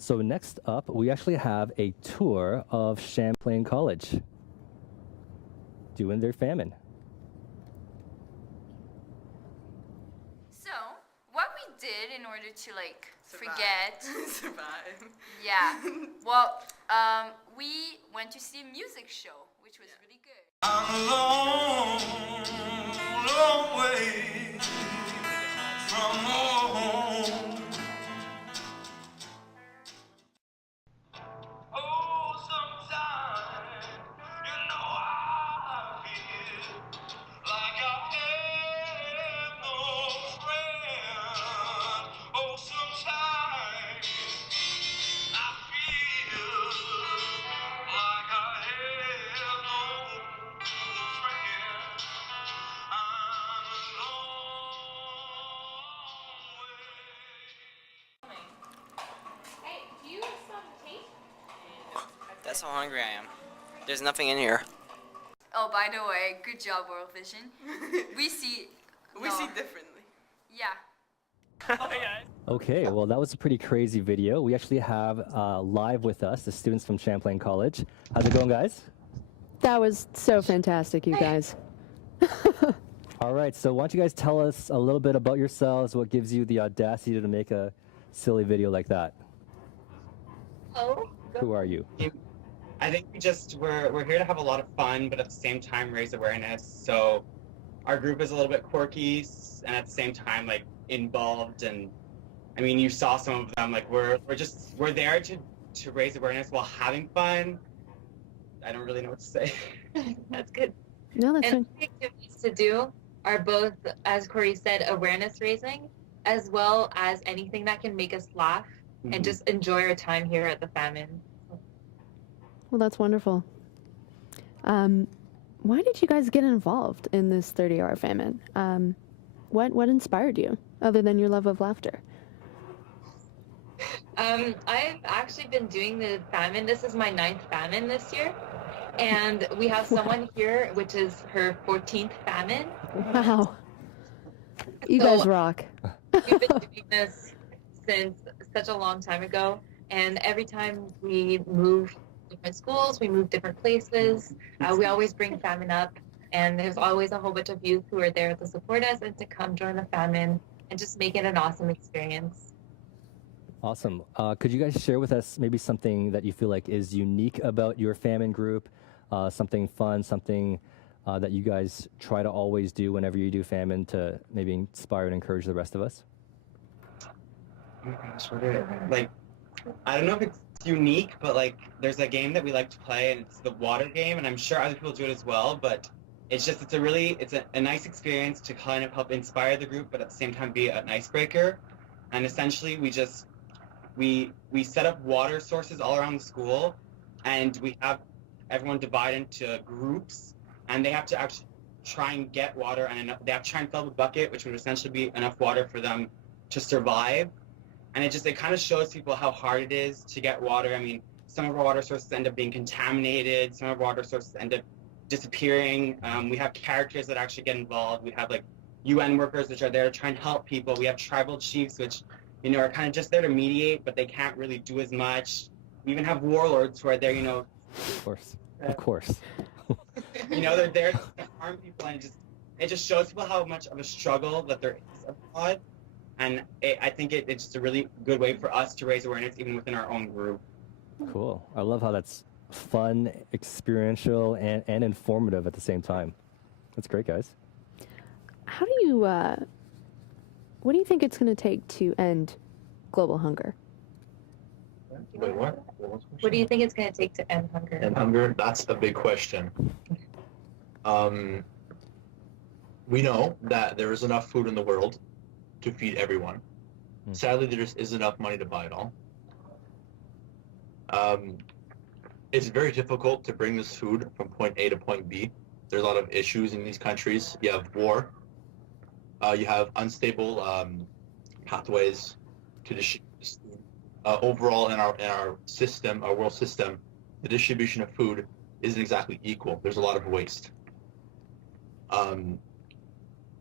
So next up, we actually have a tour of Champlain College doing their famine. So, what we did in order to forget... Survive. Yeah. Well, we went to see a music show, which was really good. I'm a long, long way from home. Oh, sometimes, you know I feel like I have no friend. Oh, sometimes I feel like I have no friend. I'm a long way. Hey, do you have some tape? That's how hungry I am. There's nothing in here. Oh, by the way, good job, World Vision. We see differently. Yeah. Okay, well, that was a pretty crazy video. We actually have live with us the students from Champlain College. How's it going, guys? That was so fantastic, you guys. All right, so why don't you guys tell us a little bit about yourselves, what gives you the audacity to make a silly video like that? Oh. Who are you? I think we're here to have a lot of fun, but at the same time raise awareness. So our group is a little bit quirky and at the same time like involved. And I mean, you saw some of them. Like we're there to raise awareness while having fun. I don't really know what to say. That's good. No, that's And the activities to do are both, as Corey said, awareness raising, as well as anything that can make us laugh and just enjoy our time here at the Famine. well, that's wonderful. Why did you guys get involved in this 30-hour famine? What inspired you, other than your love of laughter? I've actually been doing the Famine. This is my 9th Famine this year. And we have someone here, which is her 14th Famine. Wow. You So- guys rock. We've been doing this since such a long time ago. And every time we move different schools, we move different places, we always bring Famine up. And there's always a whole bunch of youth who are there to support us and to come join the Famine and just make it an awesome experience. Awesome. Could you guys share with us maybe something that you feel like is unique about your famine group, something fun, something that you guys try to always do whenever you do famine to maybe inspire and encourage the rest of us? Like, I don't know if it's unique, but like there's a game that we like to play and it's the water game, and I'm sure other people do it as well, but it's a nice experience to kind of help inspire the group, but at the same time be an icebreaker. And essentially we set up water sources all around the school, and we have everyone divide into groups, and they have to actually try and get water, and they have to try and fill up a bucket, which would essentially be enough water for them to survive. And it kind of shows people how hard it is to get water. I mean, some of our water sources end up being contaminated, some of our water sources end up disappearing. We have characters that actually get involved. We have like UN workers which are there to try and help people. We have tribal chiefs which, you know, are kind of just there to mediate, but they can't really do as much. We even have warlords who are there, you know. Of course. Of course. You know, they're there to harm people, and it just shows people how much of a struggle that there is abroad. And I think it's just a really good way for us to raise awareness even within our own group. Cool. I love how that's fun, experiential, and informative at the same time. That's great, guys. How do you, what do you think it's going to take to end global hunger? Wait, what? What do you think it's going to take to end hunger? And hunger, that's a big question. We know that there is enough food in the world to feed everyone. Sadly, there just isn't enough money to buy it all. It's very difficult to bring this food from point A to point B. There's a lot of issues in these countries. You have war. You have unstable pathways to distribute this food. Overall, in our system, our world system, the distribution of food isn't exactly equal. There's a lot of waste.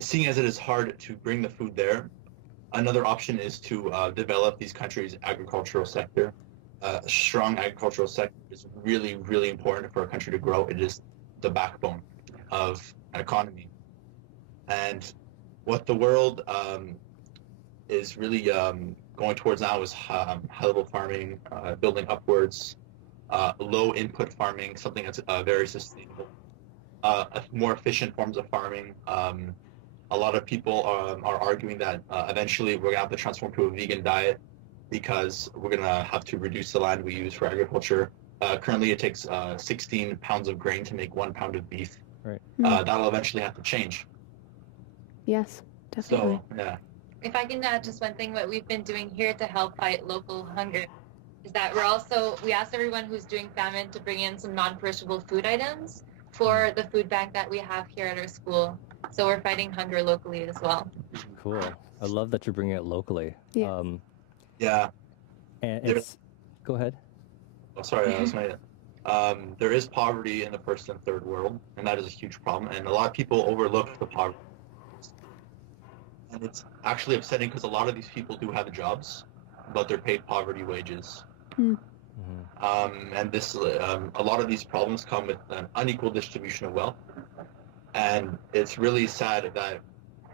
Seeing as it is hard to bring the food there, another option is to develop these countries' agricultural sector. a strong agricultural sector is really, really important for a country to grow. It is the backbone of an economy. And what the world is really going towards now is high-level farming, building upwards, low input farming, something that's very sustainable, more efficient forms of farming. A lot of people are arguing that eventually we're going to have to transform to a vegan diet because we're going to have to reduce the land we use for agriculture. Currently, it takes 16 pounds of grain to make 1 pound of beef. Right. That'll eventually have to change. Yes, definitely. So, yeah. If I can add just one thing, what we've been doing here to help fight local hunger is that we asked everyone who's doing famine to bring in some non-perishable food items for the food bank that we have here at our school. So we're fighting hunger locally as well. Cool. I love that you're bringing it locally. Yeah. Yeah. And There- it's, go ahead. Oh, sorry, I was there is poverty in the first and third world, and that is a huge problem. And a lot of people overlook the poverty. And it's actually upsetting because a lot of these people do have jobs, but they're paid poverty wages. Hmm. And this, a lot of these problems come with an unequal distribution of wealth. And it's really sad that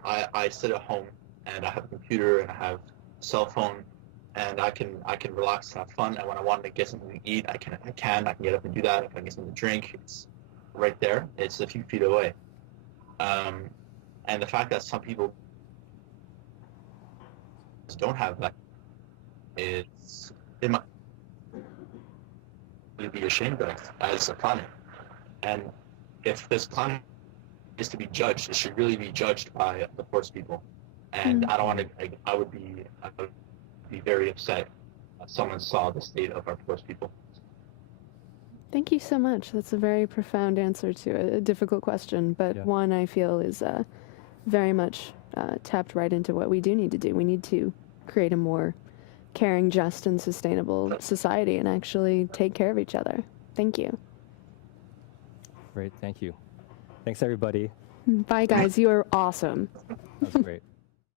I sit at home and I have a computer and I have a cell phone and I can relax and have fun. And when I want to get something to eat, I can get up and do that. If I get something to drink, it's right there. It's a few feet away. And the fact that some people don't have that, it might be ashamed of as a planet. And if this planet is to be judged, it should really be judged by the poorest people. And I don't want to. I would be very upset if someone saw the state of our poorest people. Thank you so much. That's a very profound answer to a difficult question, but Yeah. one I feel is very much tapped right into what we do need to do. We need to create a more caring, just, and sustainable society and actually take care of each other. Thank you. Great. Thank you. Thanks, everybody. Bye, guys. You are awesome. That was great.